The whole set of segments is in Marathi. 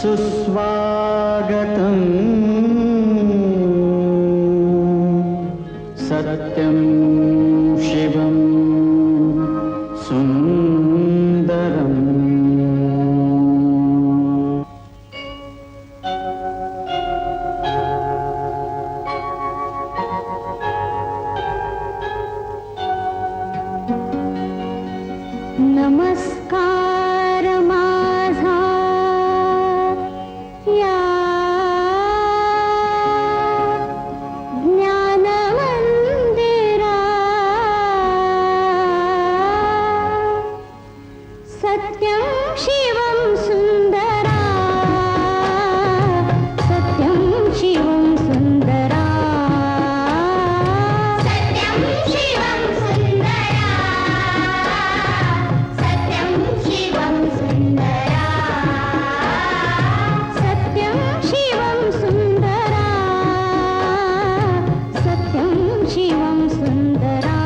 सुस्वागतम् सत्यं शिवं सुन्दरम्। नमस्कार माझा या ज्ञान मंदिरा, सत्यं शिवं सुंदरा, सत्यं शिवं सुंदरा, सत्यं शिवं सुंदरा, सत्यं शिवं सुंदरा, सत्यं शिवं सुंदरा, सत्यं शिवं सुंदरा।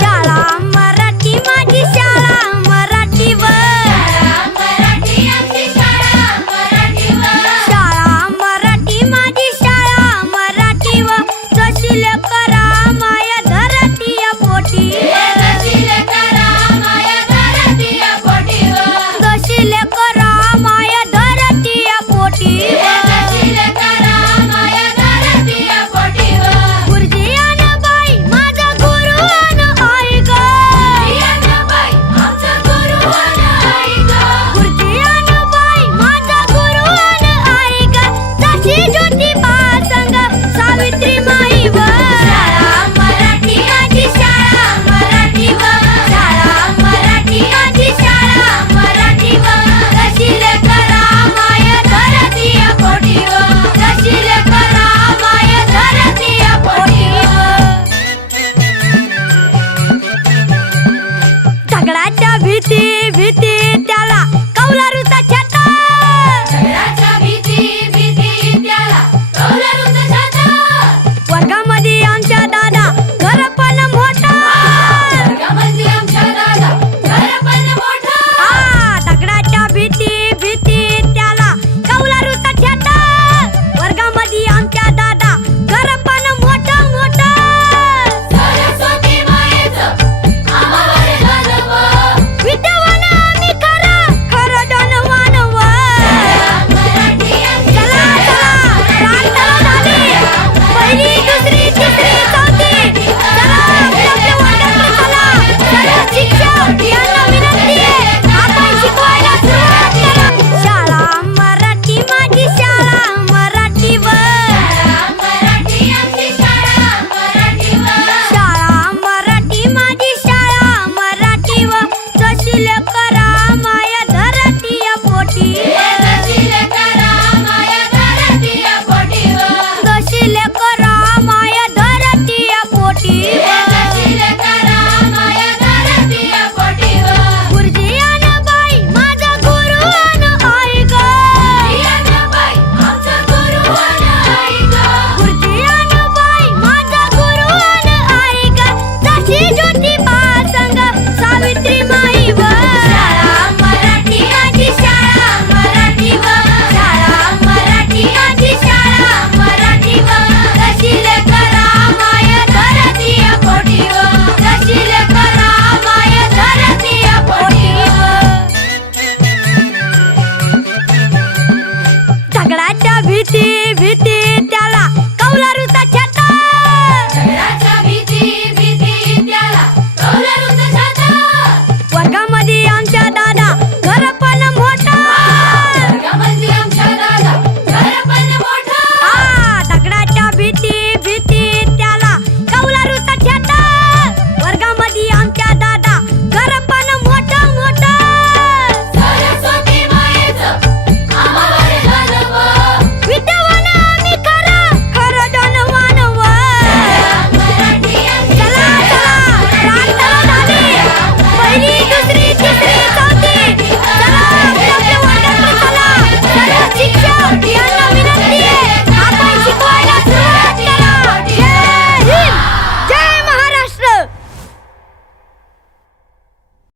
शाळा मराठी माझी शाळा मराठीवर, शाळा मराठी माझी शाळा मराठीवर, जशी लेकरा माया धरतीया पोटी, जशी लेकरा माया धरतीया पोटी, गुरुजी अन बाई माझा गुरु अन आई ग, गुरुजी अन बाई माझा गुरु अन आई ग, जशी ज्योतिबा संग सावित्री माई व, शाळा मराठी माझी शाळा मराठीवर, शाळा मराठी माझी शाळा मराठीवर, जशी लेकरा माया धरतीया पोटीवर, जशी लेकरा माया धरतीया पोटीवर, दगडाच्या भीती